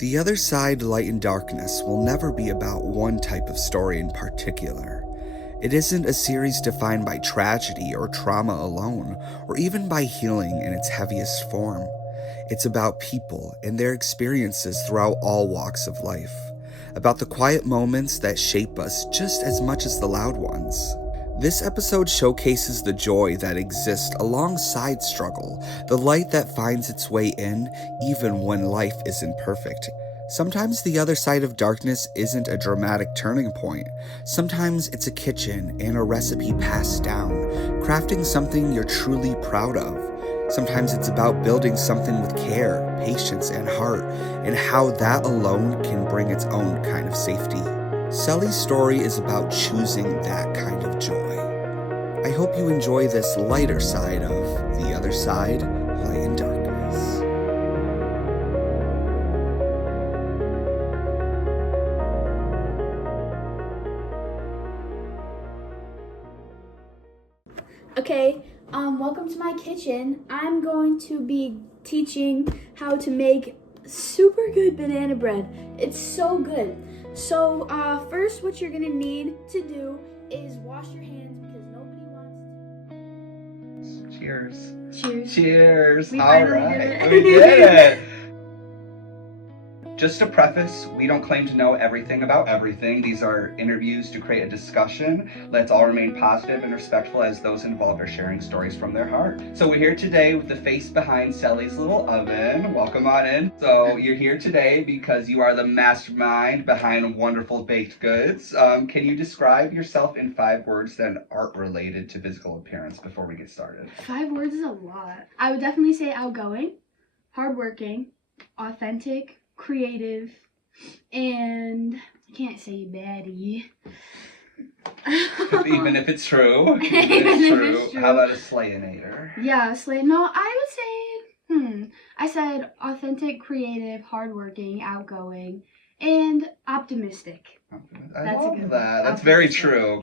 The Other Side, Light and Darkness will never be about one type of story in particular. It isn't a series defined by tragedy or trauma alone, or even by healing in its heaviest form. It's about people and their experiences throughout all walks of life, about the quiet moments that shape us just as much as the loud ones. This episode showcases the joy that exists alongside struggle, the light that finds its way in even when life isn't perfect. Sometimes the other side of darkness isn't a dramatic turning point. Sometimes it's a kitchen and a recipe passed down, crafting something you're truly proud of. Sometimes it's about building something with care, patience, and heart, and how that alone can bring its own kind of safety. Sely's story is about choosing that kind of joy. I hope you enjoy this lighter side of The Other Side, Light and Darkness. Okay, welcome to my kitchen. I'm going to be teaching how to make super good banana bread. It's so good. So, first what you're gonna need to do is wash your hands because nobody wants to. Cheers. Cheers. Cheers. We All finally right. did it. We did it. Just to preface, we don't claim to know everything about everything. These are interviews to create a discussion. Let's all remain positive and respectful as those involved are sharing stories from their heart. So we're here today with the face behind Sely's little oven. Welcome on in. So you're here today because you are the mastermind behind wonderful baked goods. Can you describe yourself in 5 words that aren't related to physical appearance before we get started? 5 words is a lot. I would definitely say outgoing, hardworking, authentic, creative, and I can't say baddie. Even if it's true. Even if it's true. How about a slayinator? Yeah, slay. No, I would say, I said authentic, creative, hardworking, outgoing, and optimistic. I love that. That's very true.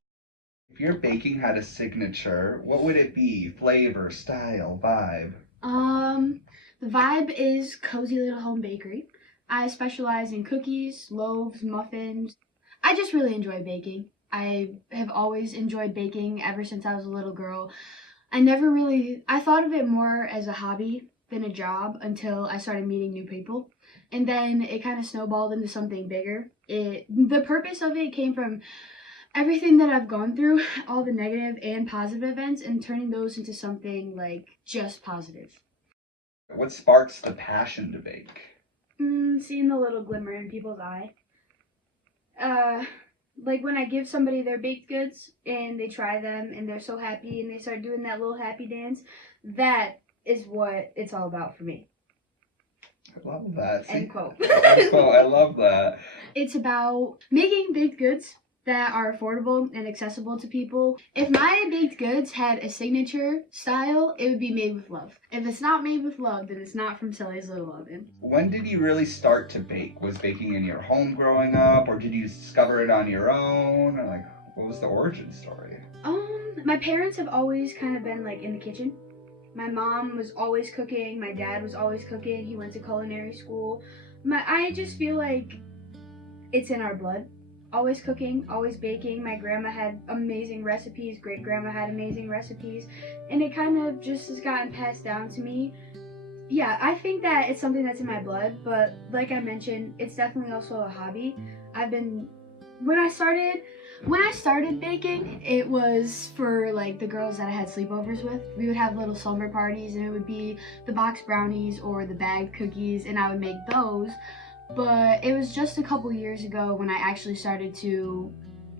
If your baking had a signature, what would it be? Flavor, style, vibe? The vibe is cozy little home bakery. I specialize in cookies, loaves, muffins. I just really enjoy baking. I have always enjoyed baking ever since I was a little girl. I thought of it more as a hobby than a job until I started meeting new people. And then it kind of snowballed into something bigger. The purpose of it came from everything that I've gone through, all the negative and positive events, and turning those into something like just positive. What sparks the passion to bake? Seeing the little glimmer in people's eye. Like when I give somebody their baked goods and they try them and they're so happy and they start doing that little happy dance, that is what it's all about for me. I love that. End quote. End quote. I love that. It's about making baked goods that are affordable and accessible to people. If my baked goods had a signature style, it would be made with love. If it's not made with love, then it's not from Sely's Little Oven. When did you really start to bake? Was baking in your home growing up, or did you discover it on your own? Or like, what was the origin story? My parents have always kind of been like in the kitchen. My mom was always cooking. My dad was always cooking. He went to culinary school. I just feel like it's in our blood. Always cooking, always baking. My grandma had amazing recipes, great grandma had amazing recipes, and it kind of just has gotten passed down to me. Yeah, I think that it's something that's in my blood, but like I mentioned, it's definitely also a hobby. When I started baking, it was for like the girls that I had sleepovers with. We would have little slumber parties and it would be the box brownies or the bagged cookies, and I would make those. But it was just a couple years ago when I actually started to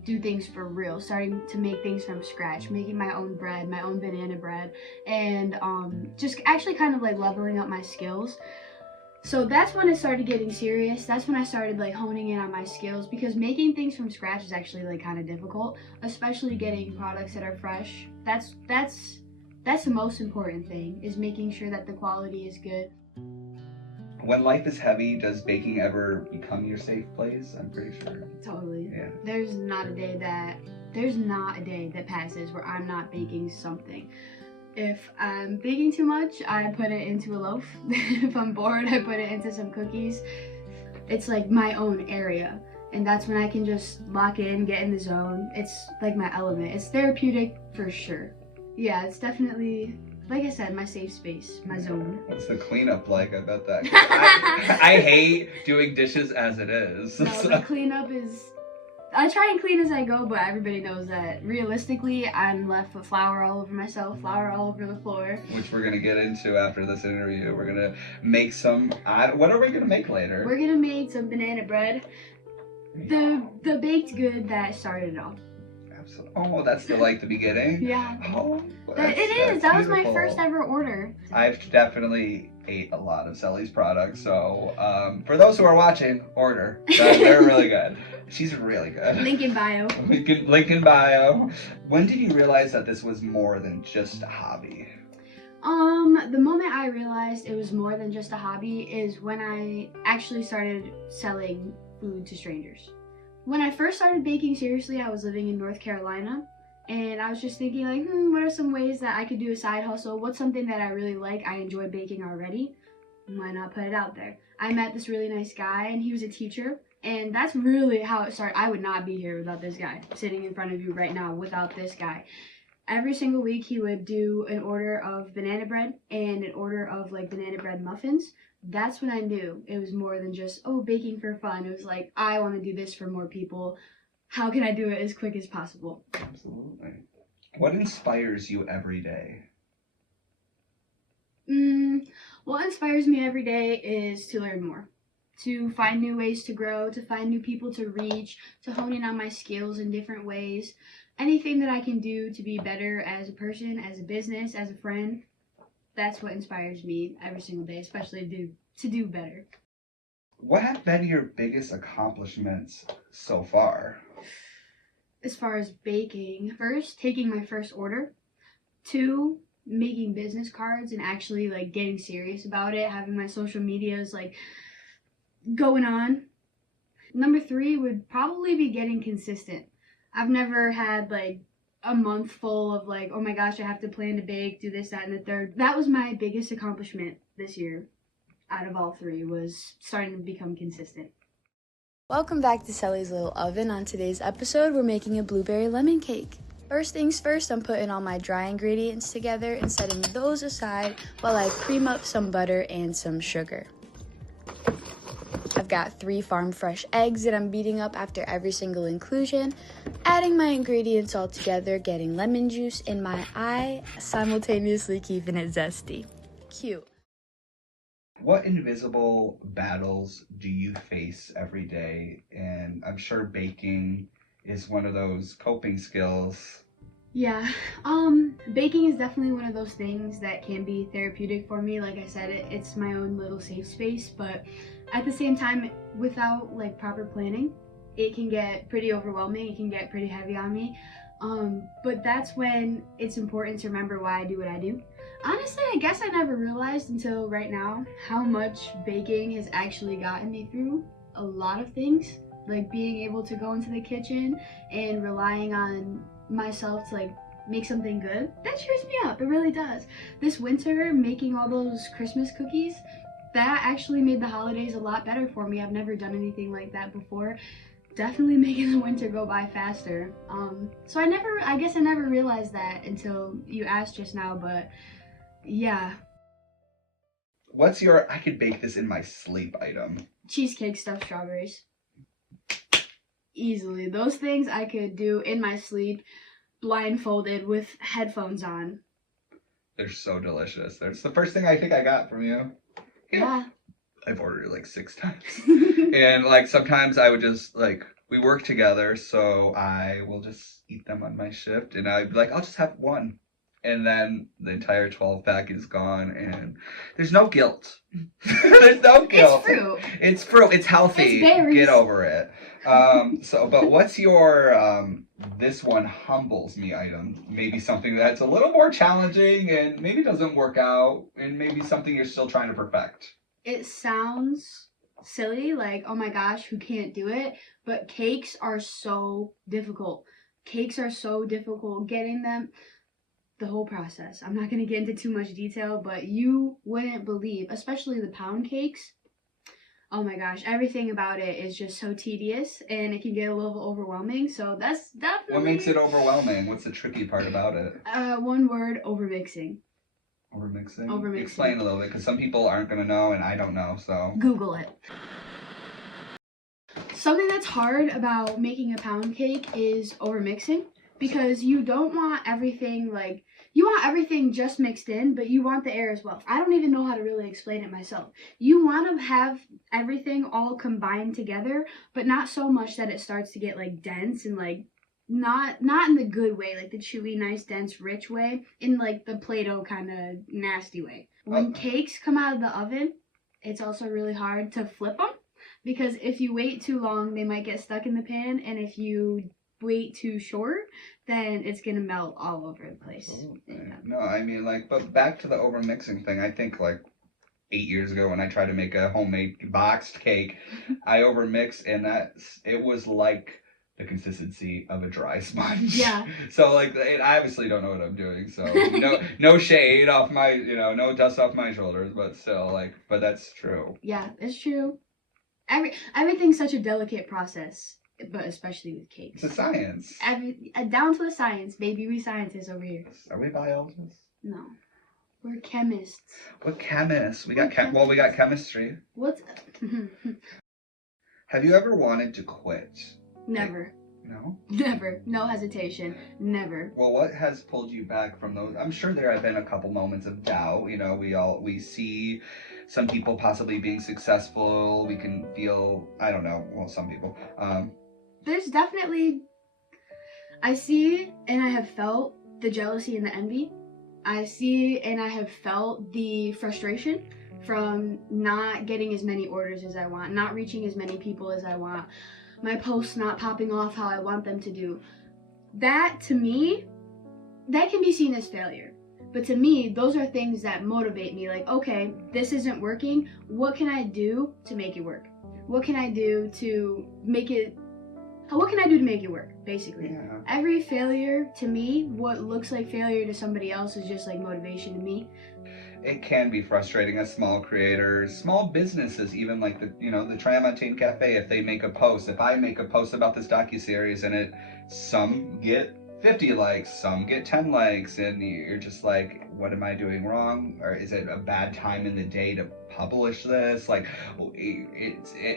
do things for real, starting to make things from scratch, making my own bread, my own banana bread, and just actually kind of like leveling up my skills. So that's when it started getting serious. That's when I started like honing in on my skills, because making things from scratch is actually like kind of difficult, especially getting products that are fresh. That's the most important thing, is making sure that the quality is good. When life is heavy, does baking ever become your safe place? I'm pretty sure. Totally. Yeah. There's not a day that passes where I'm not baking something. If I'm baking too much, I put it into a loaf. If I'm bored, I put it into some cookies. It's like my own area. And that's when I can just lock in, get in the zone. It's like my element. It's therapeutic for sure. Yeah, it's definitely, like I said, my safe space, my zone. What's the cleanup like? I bet that. I hate doing dishes as it is. No, the cleanup is, I try and clean as I go, but everybody knows that realistically, I'm left with flour all over myself, flour all over the floor. Which we're gonna get into after this interview. We're gonna make some. What are we gonna make later? We're gonna make some banana bread. The baked good that started it all. Absolutely. Oh, that's the beginning. Yeah. Oh, It is. That was my beautiful. first ever order. I've definitely ate a lot of Selly's products, so for those who are watching, order. They're really good. She's really good. Link in bio. Link in bio. When did you realize that this was more than just a hobby? The moment I realized it was more than just a hobby is when I actually started selling food to strangers. When I first started baking seriously, I was living in North Carolina, and I was just thinking like, what are some ways that I could do a side hustle? What's something that I really like? I enjoy baking already. Why not put it out there? I met this really nice guy, and he was a teacher, and that's really how it started. I would not be here without this guy, sitting in front of you right now without this guy. Every single week he would do an order of banana bread and an order of like banana bread muffins. That's when I knew it was more than just, baking for fun. It was like, I want to do this for more people. How can I do it as quick as possible? Absolutely. What inspires you every day? What inspires me every day is to learn more, to find new ways to grow, to find new people to reach, to hone in on my skills in different ways. Anything that I can do to be better as a person, as a business, as a friend, that's what inspires me every single day, especially to do better. What have been your biggest accomplishments so far? As far as baking, first, taking my first order. 2, making business cards and actually like getting serious about it, having my social medias like going on. Number 3 would probably be getting consistent. I've never had like a month full of like, oh my gosh, I have to plan to bake, do this, that, and the third. That was my biggest accomplishment this year out of all 3, was starting to become consistent. Welcome back to Selly's Little Oven. On today's episode, we're making a blueberry lemon cake. First things first, I'm putting all my dry ingredients together and setting those aside while I cream up some butter and some sugar. I've got 3 farm fresh eggs that I'm beating up after every single inclusion, adding my ingredients all together, getting lemon juice in my eye, simultaneously keeping it zesty. Cute. What invisible battles do you face every day? And I'm sure baking is one of those coping skills. Yeah, baking is definitely one of those things that can be therapeutic for me. Like I said, it's my own little safe space, but at the same time, without like proper planning, it can get pretty overwhelming. It can get pretty heavy on me. But that's when it's important to remember why I do what I do. Honestly, I guess I never realized until right now how much baking has actually gotten me through a lot of things. Like being able to go into the kitchen and relying on myself to like make something good, that cheers me up. It really does. This winter, making all those Christmas cookies, that actually made the holidays a lot better for me. I've never done anything like that before. Definitely making the winter go by faster. So I guess I never realized that until you asked just now, but yeah. What's your I could bake this in my sleep item? Cheesecake stuffed strawberries. Easily. Those things I could do in my sleep, blindfolded with headphones on. They're so delicious. That's the first thing I think I got from you. Yeah. I've ordered it like 6 times. And like sometimes I would just like, we work together, so I will just eat them on my shift, and I'd be like, I'll just have one. And then the entire 12-pack is gone, and there's no guilt. There's no guilt. It's fruit. It's fruit. It's healthy. It's berries. Get over it. But what's your this one humbles me item? Maybe something that's a little more challenging and maybe doesn't work out, and maybe something you're still trying to perfect. It sounds silly, like, oh my gosh, who can't do it? But cakes are so difficult. Cakes are so difficult. Getting them, the whole process. I'm not going to get into too much detail, but you wouldn't believe, especially the pound cakes. Oh my gosh, everything about it is just so tedious and it can get a little overwhelming. So that's definitely What makes it overwhelming? What's the tricky part about it? one word, overmixing. Overmixing? Overmixing. Explain a little bit, because some people aren't going to know and I don't know, so. Google it. Something that's hard about making a pound cake is overmixing, because you don't want everything like, you want everything just mixed in, but you want the air as well. I don't even know how to really explain it myself. You want to have everything all combined together, but not so much that it starts to get like dense and like not in the good way, like the chewy, nice, dense, rich way, in like the Play-Doh kind of nasty way. When cakes come out of the oven, it's also really hard to flip them, because if you wait too long, they might get stuck in the pan, and if you wait too short, then it's gonna melt all over the place. Yeah. No, I mean, like, but back to the overmixing thing, I think like 8 years ago when I tried to make a homemade boxed cake, I overmixed, and it was like the consistency of a dry sponge. Yeah. So like, I obviously don't know what I'm doing. So no shade off my, no dust off my shoulders, but still, like, but that's true. Yeah, it's true. Everything's such a delicate process, but especially with cakes. It's a science. Down to a science, baby. We scientists over here. Are we biologists? No, we're chemists. What chemists? We got we got chemistry. What's? Have you ever wanted to quit? Never. No? Never. No hesitation. Never. Well, what has pulled you back from those? I'm sure there have been a couple moments of doubt. We see some people possibly being successful. We can feel, I don't know, well, some people. There's definitely, I see and I have felt the jealousy and the envy. I see and I have felt the frustration from not getting as many orders as I want, not reaching as many people as I want, my posts not popping off how I want them to do. That, to me, that can be seen as failure. But to me, those are things that motivate me. Like, okay, this isn't working. What can I do to make it work? What can I do to make it... What can I do to make it work, basically? Yeah. Every failure, to me, what looks like failure to somebody else is just like motivation to me. It can be frustrating as small creators, small businesses, even like the Triamontane Cafe. If they make a post, if I make a post about this docuseries and some get 50 likes, some get 10 likes, and you're just like, what am I doing wrong? Or is it a bad time in the day to publish this? Like,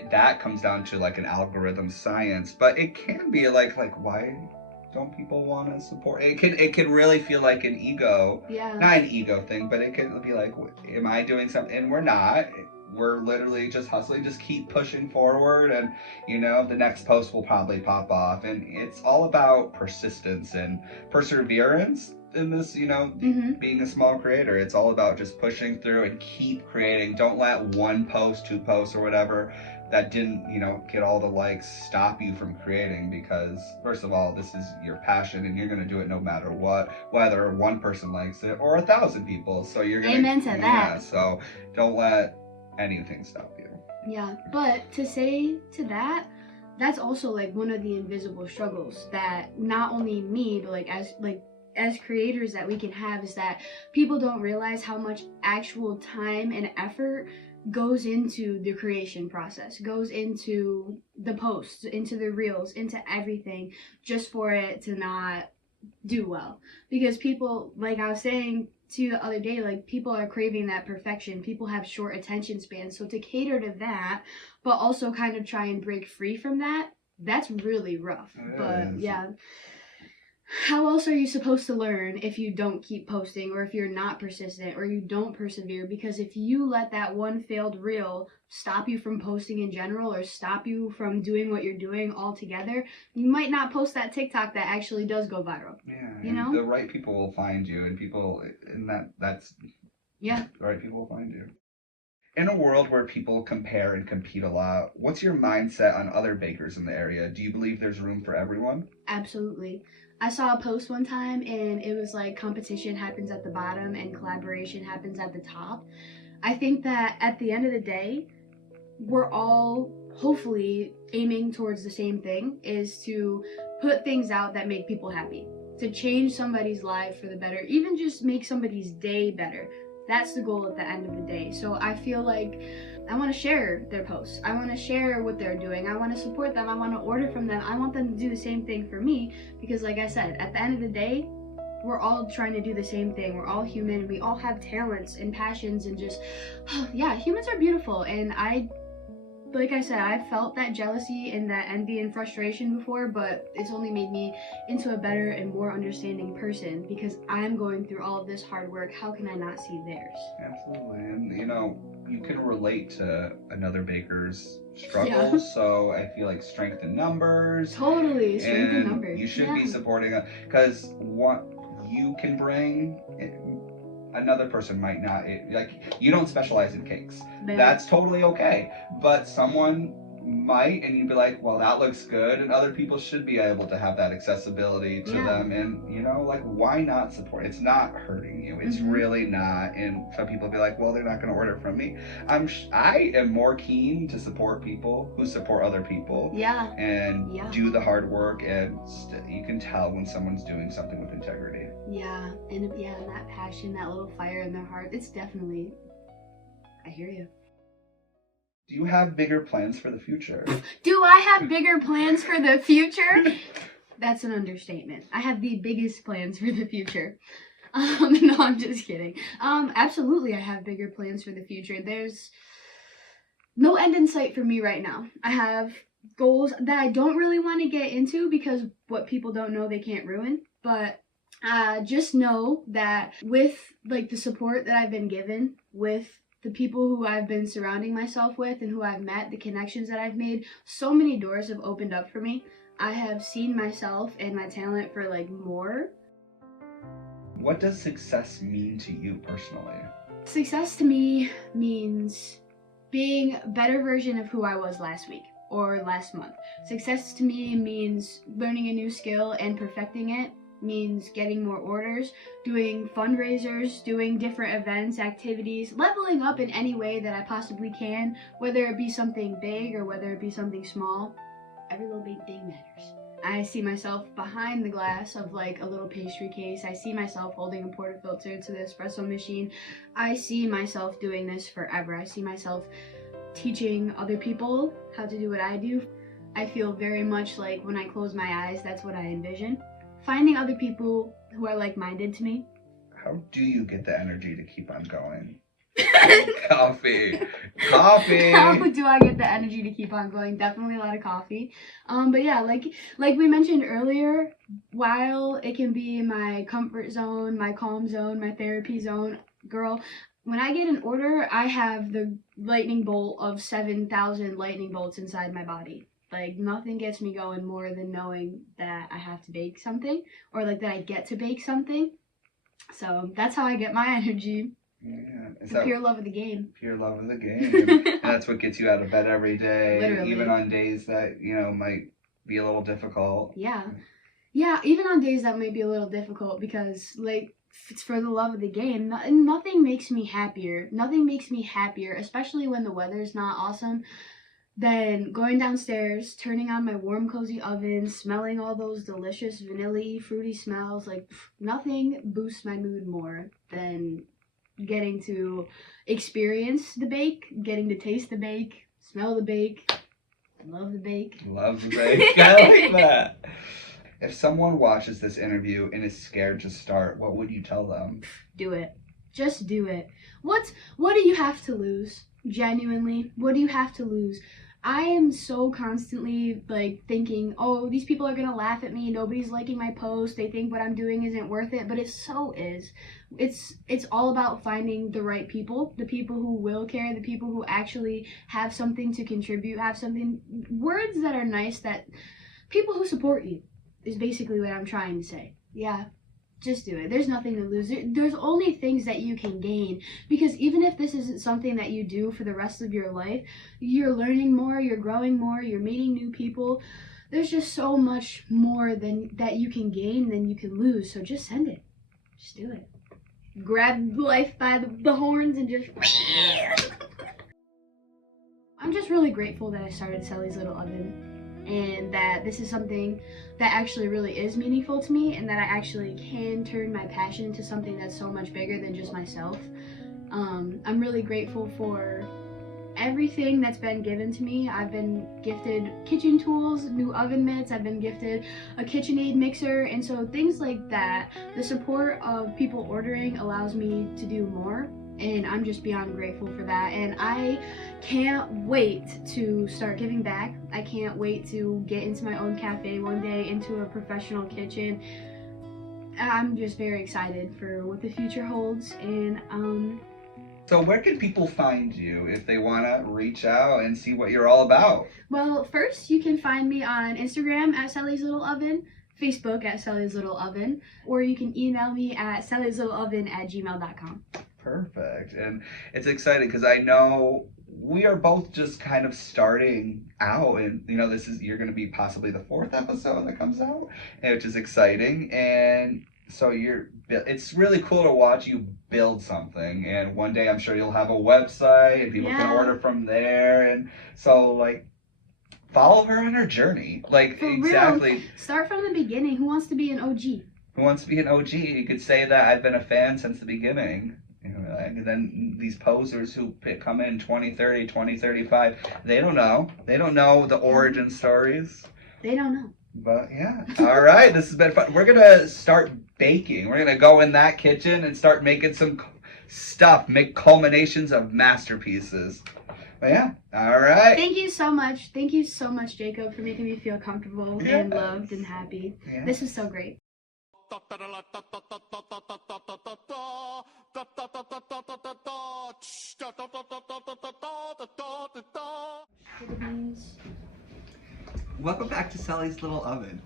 that comes down to like an algorithm science, but it can be like why don't people want to support? It can really feel like an ego, not an ego thing, but it can be like, am I doing something? And we're not. We're literally just hustling, just keep pushing forward, and the next post will probably pop off. And it's all about persistence and perseverance in this, being a small creator. It's all about just pushing through and keep creating. Don't let one post, two posts, or whatever that didn't, get all the likes stop you from creating, because first of all, this is your passion and you're going to do it no matter what, whether one person likes it or 1,000 people. So you're going to... Amen to that. Yeah, so don't let anything stop you. Yeah, but to say to that, that's also like one of the invisible struggles that not only me, but as creators that we can have, is that people don't realize how much actual time and effort goes into the creation process, goes into the posts, into the reels, into everything, just for it to not do well. Because people, like I was saying to you the other day, like, people are craving that perfection. People have short attention spans. So to cater to that, but also kind of try and break free from that, that's really rough. But yeah. How else are you supposed to learn if you don't keep posting, or if you're not persistent, or you don't persevere? Because if you let that one failed reel stop you from posting in general, or stop you from doing what you're doing altogether, you might not post that TikTok that actually does go viral. Yeah, the right people will find you, that's yeah, the right people will find you. In a world where people compare and compete a lot, what's your mindset on other bakers in the area? Do you believe there's room for everyone? Absolutely. I saw a post one time and it was like, competition happens at the bottom and collaboration happens at the top. I think that at the end of the day, we're all hopefully aiming towards the same thing, is to put things out that make people happy, to change somebody's life for the better, even just make somebody's day better. That's the goal at the end of the day. So I feel like I want to share their posts. I want to share what they're doing. I want to support them. I want to order from them. I want them to do the same thing for me, because like I said, at the end of the day, we're all trying to do the same thing. We're all human. We all have talents and passions and just, yeah, humans are beautiful. And like I said, I've felt that jealousy and that envy and frustration before, but it's only made me into a better and more understanding person, because I'm going through all of this hard work. How can I not see theirs? Absolutely. And you can relate to another baker's struggles. Yeah. So I feel like strength in numbers. Totally, strength in numbers. You should be supporting it, because what you can bring, another person might not. Like, you don't specialize in cakes. That's totally okay. But someone might, and you'd be like, well, that looks good, and other people should be able to have that accessibility to them. And like, why not support? It's not hurting you. It's really not. And some people be like, well, they're not going to order from me. I am more keen to support people who support other people. Yeah. And do the hard work, and you can tell when someone's doing something with integrity. Yeah, and that passion, that little fire in their heart, it's definitely, I hear you. Do you have bigger plans for the future? Do I have bigger plans for the future? That's an understatement. I have the biggest plans for the future. No, I'm just kidding. Absolutely, I have bigger plans for the future. There's no end in sight for me right now. I have goals that I don't really want to get into, because what people don't know, they can't ruin. But just know that with like the support that I've been given, with the people who I've been surrounding myself with and who I've met, the connections that I've made, so many doors have opened up for me. I have seen myself and my talent for like more. What does success mean to you personally? Success to me means being a better version of who I was last week or last month. Success to me means learning a new skill and perfecting it. Means getting more orders, doing fundraisers, doing different events, activities, leveling up in any way that I possibly can, whether it be something big or whether it be something small. Every little big thing matters. I see myself behind the glass of like a little pastry case. I see myself holding a portafilter to the espresso machine. I see myself doing this forever. I see myself teaching other people how to do what I do. I feel very much like when I close my eyes, that's what I envision. Finding other people who are like-minded to me. How do you get the energy to keep on going? Coffee. How do I get the energy to keep on going? Definitely a lot of coffee. But yeah, like we mentioned earlier, while it can be my comfort zone, my calm zone, my therapy zone, girl, when I get an order, I have the lightning bolt of 7,000 lightning bolts inside my body. Like, nothing gets me going more than knowing that I have to bake something, or like that I get to bake something. So that's how I get my energy. Yeah. It's pure love of the game. Pure love of the game. And that's what gets you out of bed every day. Literally. Even on days that, might be a little difficult. Yeah. Yeah, even on days that might be a little difficult, because like, it's for the love of the game. Nothing makes me happier. Nothing makes me happier, especially when the weather's not awesome, than going downstairs, turning on my warm, cozy oven, smelling all those delicious vanilla-y, fruity smells. Like, nothing boosts my mood more than getting to experience the bake, getting to taste the bake, smell the bake, love the bake. Love the bake. I like that. If someone watches this interview and is scared to start, what would you tell them? Do it. Just do it. What do you have to lose? Genuinely, what do you have to lose? I am so constantly like thinking, oh, these people are gonna laugh at me, nobody's liking my post, they think what I'm doing isn't worth it, but it so is. It's all about finding the right people, the people who will care, the people who actually have something to contribute, have something, words that are nice, that people who support you is basically what I'm trying to say. Yeah. Just do it. There's nothing to lose. There's only things that you can gain, because even if this isn't something that you do for the rest of your life, you're learning more, you're growing more, you're meeting new people. There's just so much more than that you can gain than you can lose. So just send it. Just do it. Grab life by the horns and just... I'm just really grateful that I started Selly's Little Oven, and that this is something that actually really is meaningful to me, and that I actually can turn my passion into something that's so much bigger than just myself. I'm really grateful for everything that's been given to me. I've been gifted kitchen tools, new oven mitts, I've been gifted a KitchenAid mixer, and so things like that, the support of people ordering allows me to do more, and I'm just beyond grateful for that. And I can't wait to start giving back. I can't wait to get into my own cafe one day, into a professional kitchen. I'm just very excited for what the future holds. And So where can people find you if they want to reach out and see what you're all about? well, first you can find me on Instagram at Selly's Little Oven, Facebook at Selly's Little Oven, or you can email me at sellyslittleoven@gmail.com. Perfect. And it's exciting because I know we are both just kind of starting out, and this is, you're going to be possibly the 4th episode that comes out, which is exciting. And so it's really cool to watch you build something, and one day I'm sure you'll have a website and people can order from there. And so like, follow her on her journey. Like, For exactly. real, start from the beginning. Who wants to be an OG? Who wants to be an OG? You could say that I've been a fan since the beginning. And then these posers who come in 20, 30, 20, 35, they don't know. They don't know the origin stories. They don't know. But yeah. All right. This has been fun. We're going to start baking. We're going to go in that kitchen and start making some stuff, make culminations of masterpieces. But yeah. All right. Thank you so much. Thank you so much, Jacob, for making me feel comfortable and loved and happy. Yeah. This was so great. Sugar beans. Welcome back to Selly's Little Oven.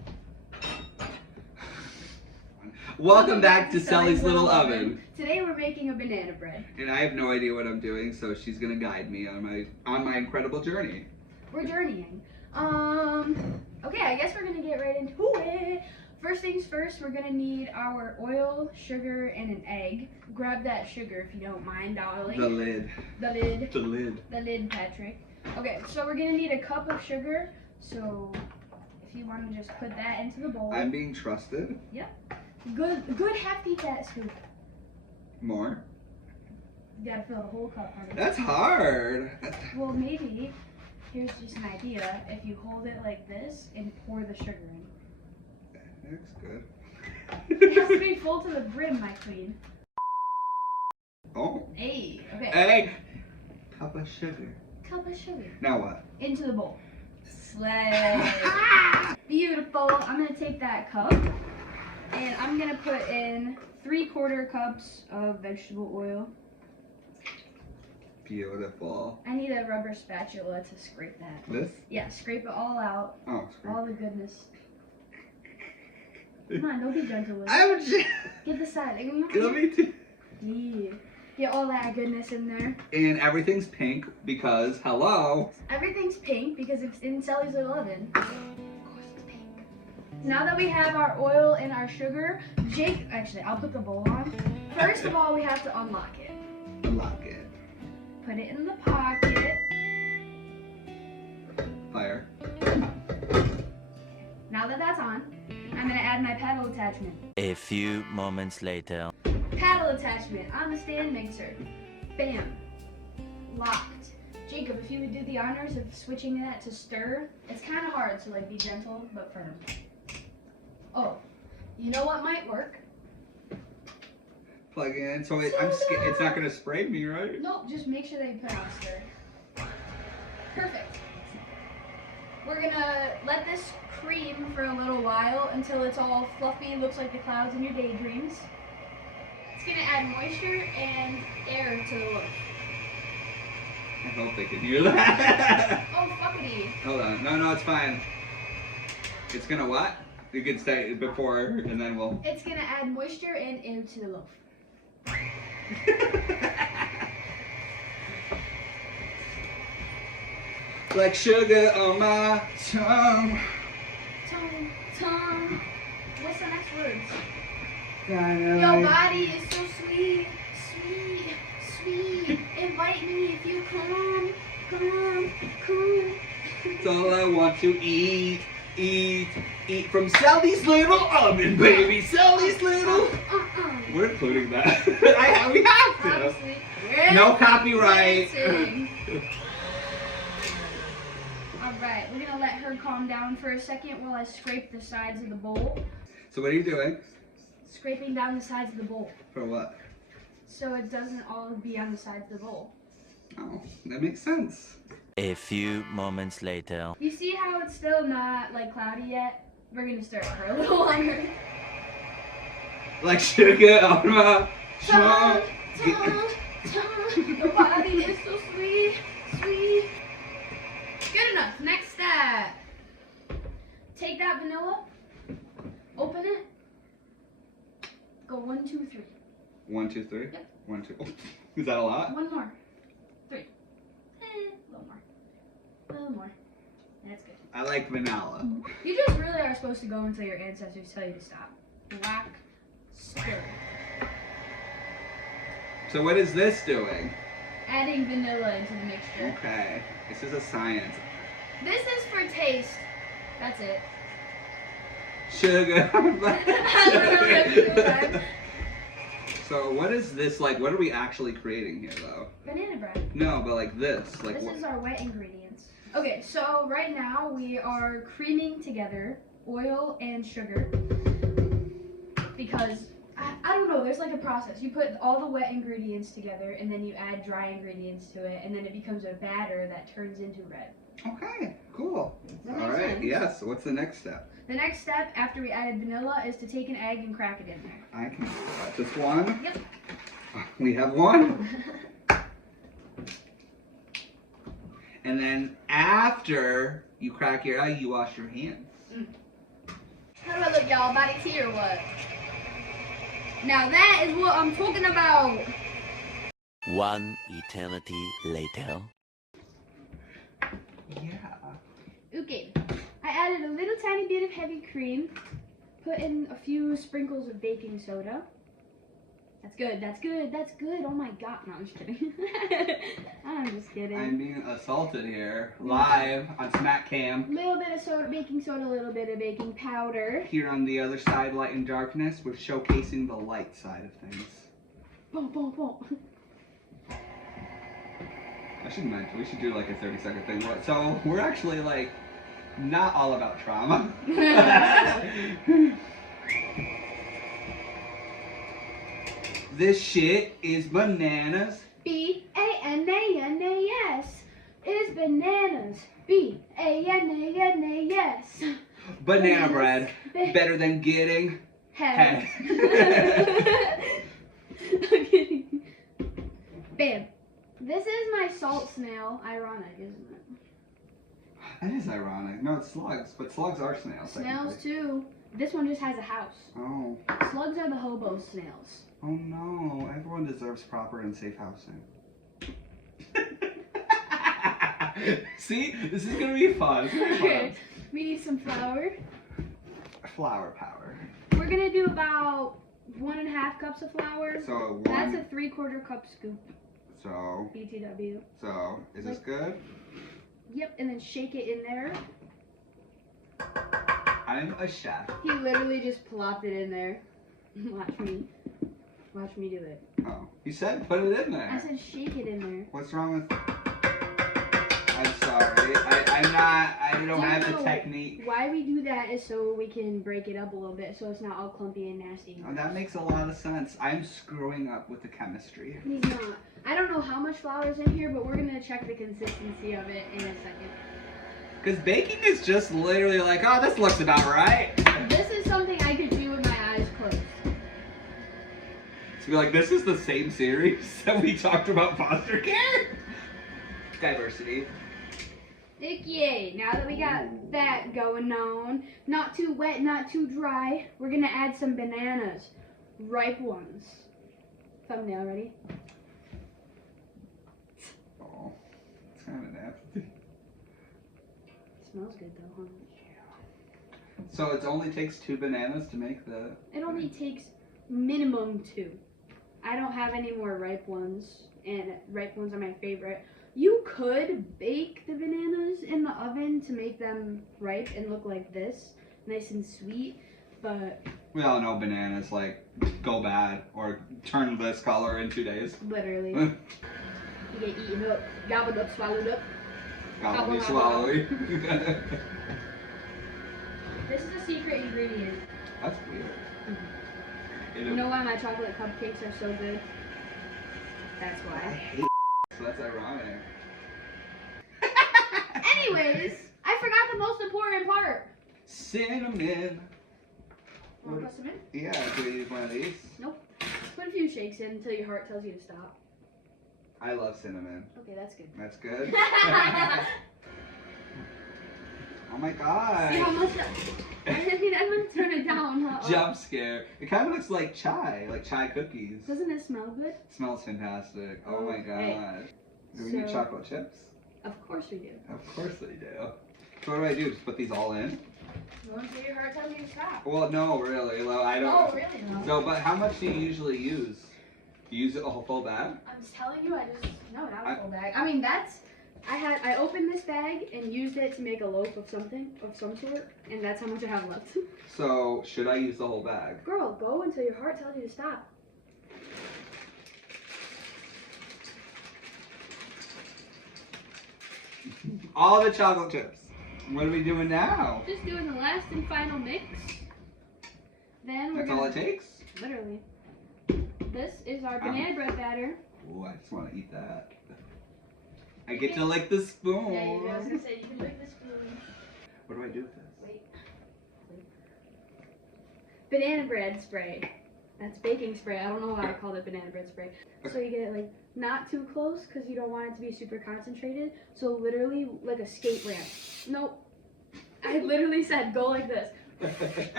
Welcome back to Selly's Little Oven. Today we're making a banana bread. And I have no idea what I'm doing, so she's gonna guide me on my incredible journey. We're journeying. Okay, I guess we're gonna get right into it. First things first, we're gonna need our oil, sugar, and an egg. Grab that sugar if you don't mind, darling. The lid. The lid. The lid. The lid, Patrick. Okay, so we're gonna need a cup of sugar. So if you want to just put that into the bowl. I'm being trusted. Good hefty fat scoop. More. You gotta fill the whole cup, honey. That's hard. Well, maybe. Here's just an idea. If you hold it like this and pour the sugar in. That's good. It has to be full to the brim, my queen. Oh. Hey, okay. Hey. Cup of sugar. Cup of sugar. Now what? Into the bowl. Slay. Beautiful. I'm gonna take that cup and I'm gonna put in 3/4 cups of vegetable oil. Beautiful. I need a rubber spatula to scrape that. This? Yeah, scrape it all out. Oh, scrape. All the goodness. Come on, don't be gentle with it. I'm just... Get the side. Let me do... Yeah. Get all that goodness in there. And everything's pink because, hello. Everything's pink because it's in Selly's Little Oven. Of course it's pink. Now that we have our oil and our sugar, actually, I'll put the bowl on. First of all, we have to unlock it. Unlock it. Put it in the pocket. Fire. Now that that's on, I'm gonna add my paddle attachment. A few moments later. Paddle attachment on the stand mixer. Bam. Locked. Jacob, if you would do the honors of switching that to stir. It's kind of hard, so like be gentle but firm. Oh, you know what might work? Plug in. So it's not gonna spray me, right? Nope, just make sure that you put it on stir. Perfect. We're gonna let this cream for a little while until it's all fluffy, looks like the clouds in your daydreams. It's gonna add moisture and air to the loaf. I hope they can hear that. Oh, fuckity. Hold on. No, it's fine. It's gonna what? You could say it before, and then we'll... It's gonna add moisture and air to the loaf. Like sugar on my tongue. Tongue. What's the next words? Kinda Your like- body is so sweet, sweet, sweet. Invite me if you come. It's all I want to eat from Selly's Little Oven, baby. Selly's Little. We're including that. We have to. Honestly, we're No copyright. Alright, we're gonna let her calm down for a second while I scrape the sides of the bowl. So what are you doing? Scraping down the sides of the bowl. For what? So it doesn't all be on the sides of the bowl. Oh, that makes sense. A few moments later. You see how it's still not like cloudy yet? We're gonna stir it for a little longer. Like sugar on my Tom, your body is so sweet, sweet. Good enough. Next step. Take that vanilla, open it, go 1, 2, 3. 1, 2, 3? Yep. 1, 2. Is that a lot? One more. 3. A little more. A little more. That's good. I like vanilla. You just really are supposed to go until your ancestors tell you to stop. Black stir. So what is this doing? Adding vanilla into the mixture. Okay, this is a science. This is for taste. That's it. Sugar. I literally have to do that. So what is this like? What are we actually creating here, though? Banana bread. No, but like this, like This what? is our wet ingredients. Okay, so right now we are creaming together oil and sugar because I don't know, there's like a process. You put all the wet ingredients together and then you add dry ingredients to it and then it becomes a batter that turns into bread. Okay, cool. that All make right, sense? yes. What's the next step? The next step after we added vanilla is to take an egg and crack it in there. I can do that. Just one. Yep. We have one. And then after you crack your egg, you wash your hands. How do I look, y'all? Body tea or what? Now that is what I'm talking about. One eternity later. Yeah. Okay, I added a little tiny bit of heavy cream, put in a few sprinkles of baking soda. That's good, that's good, that's good. Oh my god, no, I'm just kidding. I'm just kidding. I'm being assaulted here, live on Smack Cam. Little bit of soda, baking soda, a little bit of baking powder. Here on the other side, Light and Darkness, we're showcasing the light side of things. Boom, boom, boom. We should do like a 30-second thing. So we're actually like not all about trauma. This shit is bananas. B-A-N-A-N-A-S is bananas. B-A-N-A-N-A-S. Banana bread. Better than getting Head. head. I'm kidding. Bam. This is my salt snail. Ironic, isn't it? That is ironic. No, it's slugs, but slugs are snails. Snails technically. too. This one just has a house. Oh. Slugs are the hobo snails. Oh no. Everyone deserves proper and safe housing. See? This is gonna be fun. It's gonna be Okay. fun. We need some flour. Flower power. We're gonna do about 1.5 cups of flour. So That's one. a 3/4 cup scoop. So BTW. is this good? Yep, and then shake it in there. I'm a chef. He literally just plopped it in there. Watch me. Watch me do it. Oh, you said put it in there. I said shake it in there. What's wrong with? I'm sorry. I don't have the No. technique. Why we do that is so we can break it up a little bit so it's not all clumpy and nasty. Oh, that makes a lot of sense. I'm screwing up with the chemistry. He's not. I don't know how much flour is in here, but we're gonna check the consistency of it in a second. Because baking is just literally like, oh, this looks about right. This is something I could do with my eyes closed. So be like, this is the same series that we talked about foster care? Diversity. Okay, now that we got that going on, not too wet, not too dry, we're gonna add some bananas. Ripe ones. Thumbnail ready? Oh, it's kind of nasty. Smells good though, huh? So it only takes 2 bananas to make the... It only takes minimum 2. I don't have any more ripe ones, and ripe ones are my favorite. You could bake the bananas in the oven to make them ripe and look like this, nice and sweet, but We all know bananas like go bad or turn this color in 2 days. literally. You get eaten up, gobbled up, swallowed up. Gobble swallowing. This is a secret ingredient. That's weird. You know why my chocolate cupcakes are so good? That's I why. hate so that's ironic. Anyways, I forgot the most important part. Cinnamon. Want to put some in? Yeah, do we use one of these? Nope. Put a few shakes in until your heart tells you to stop. I love cinnamon. Okay, that's good. That's good. Oh my god. See how much that... I mean, I'm going to turn it down. Jump scare. It kind of looks like chai cookies. Doesn't it smell good? Smells fantastic. Oh my god. Hey. Do we need chocolate chips? Of course we do. Of course they do. So what do I do? Just put these all in? No until your heart tells you to stop. Well, no, really. Well, I don't. Oh, really? No. No, but how much do you usually use? You use it a whole full bag? I'm just telling you, no, not a full bag. I mean, I opened this bag and used it to make a loaf of some sort, and that's how much I have left. So, should I use the whole bag? Girl, go until your heart tells you to stop. All the chocolate chips. What are we doing now? Just doing the last and final mix. Then That's all it takes? Literally. This is our banana bread batter. Oh, I just want to eat that. I get to lick the spoon. Yeah, you go. I was gonna say you can lick the spoon. What do I do with this? Wait. Banana bread spray. That's baking spray. I don't know why I called it banana bread spray. So you get it like not too close because you don't want it to be super concentrated. So literally like a skate ramp. Nope. I literally said go like this.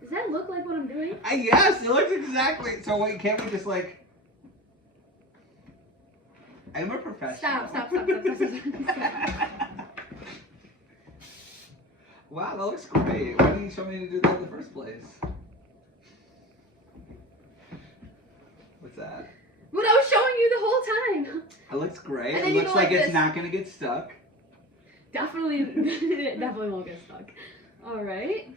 Does that look like what I'm doing? Yes, it looks exactly. So wait, can't we just like? I'm a professional. Stop. Wow, that looks great. Why didn't you show me to do that in the first place? What's that? But I was showing you the whole time. It looks great. And It then you looks go like like it's this. not gonna get stuck. Definitely, it definitely won't get stuck. All right.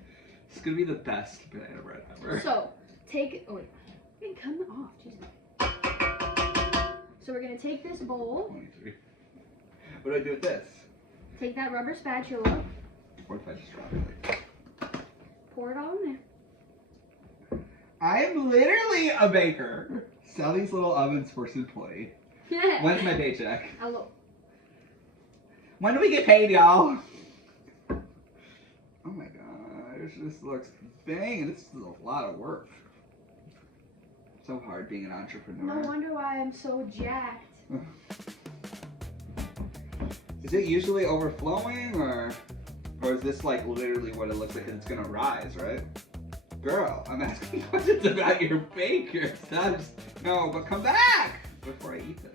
It's gonna be the best banana bread ever. So take. Oh wait, I cut it off. Jesus. So we're gonna take this bowl. 23. What do I do with this? Take that rubber spatula. What if I just drop it? Pour it all in there. I am literally a baker. Sally's little oven's first employee. When's my paycheck? Hello. When do we get paid, y'all? Oh my gosh, this looks bang. This is a lot of work. So hard being an entrepreneur. No wonder why I'm so jacked. Is it usually overflowing or is this like literally what it looks like? It's gonna rise, right? Girl, I'm asking questions about your baker. No, but come back before I eat this.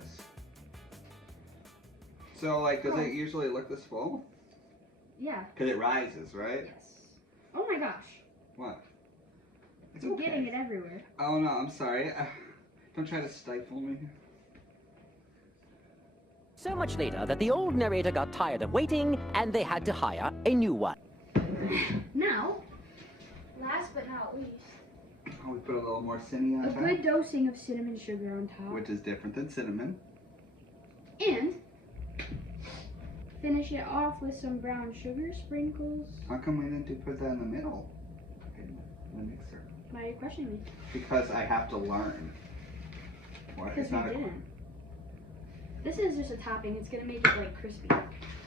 So like, does it usually look this full? Yeah. Cause it rises, right? Yes. Oh my gosh. What? It's I'm okay. getting it everywhere. Oh no, I'm sorry. Don't try to stifle me. So much later that the old narrator got tired of waiting and they had to hire a new one. Now, last but not least, Oh, we put a little more cinnamon on a top. good dosing of cinnamon sugar on top. Which is different than cinnamon. And finish it off with some brown sugar sprinkles. How come we didn't put that in the middle? In the mixer. Why are you questioning me? Because I have to learn. What? Because we didn't. This is just a topping. It's gonna make it like crispy.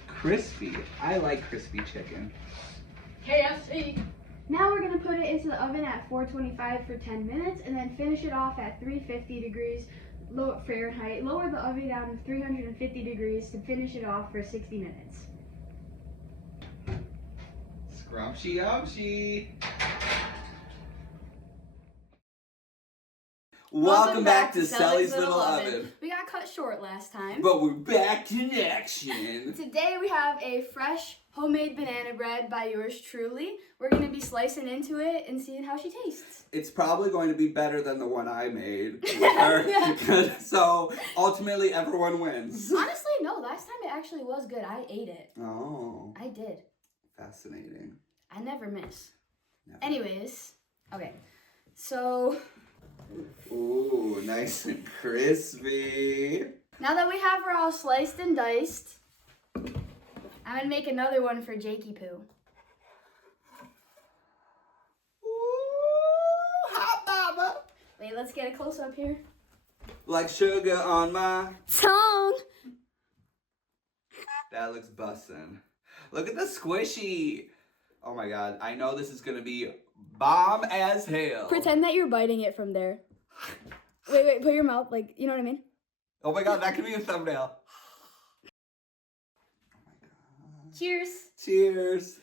Crispy. I like crispy chicken. KFC. Now we're gonna put it into the oven at 425 for 10 minutes, and then finish it off at 350 degrees Fahrenheit. Lower the oven down to 350 degrees to finish it off for 60 minutes. Scrumptious. Welcome back to Selly's Little Oven. We got cut short last time. But we're back in action. Today we have a fresh homemade banana bread by yours truly. We're going to be slicing into it and seeing how she tastes. It's probably going to be better than the one I made. So ultimately, everyone wins. Honestly, no. Last time it actually was good. I ate it. Oh, I did. fascinating. I never miss. Never. Anyways, okay. So... Ooh, nice and crispy. Now that we have her all sliced and diced, I'm gonna make another one for Jakey Poo. Ooh, hot mama. Wait, let's get a close up here. Like sugar on my Tongue! That looks bussin'. Look at the squishy. Oh my god, I know this is gonna be bomb as hell. Pretend that you're biting it from there. Wait, put your mouth, like, you know what I mean? Oh my god, that could be a thumbnail. Cheers! Cheers.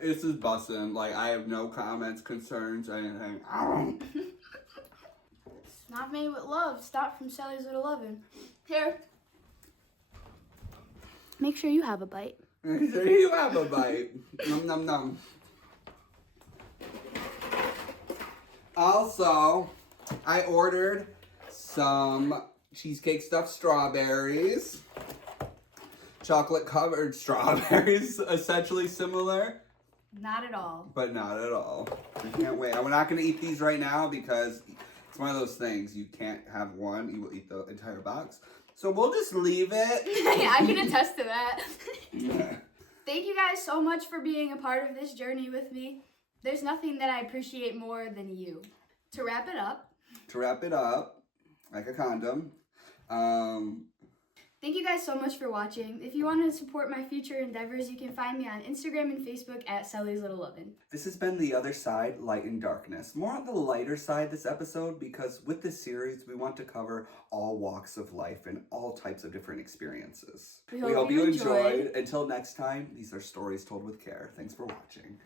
This is bussin'. Like, I have no comments, concerns, anything. It's not made with love. Stop from Selly's Little Oven. Here. Make sure you have a bite. Here you have a bite. Num num num. Also, I ordered some cheesecake stuffed strawberries. Chocolate covered strawberries, essentially similar. Not at all. But not at all. I can't wait. I'm not going to eat these right now because it's one of those things. You can't have one. You will eat the entire box. So we'll just leave it. I can attest to that. Thank you guys so much for being a part of this journey with me. There's nothing that I appreciate more than you. To wrap it up, like a condom. Thank you guys so much for watching. If you want to support my future endeavors, you can find me on Instagram and Facebook at Selly's Little Oven. This has been The Other Side, Light and Darkness. More on the lighter side this episode because with this series, we want to cover all walks of life and all types of different experiences. We hope you enjoyed. Until next time, these are stories told with care. Thanks for watching.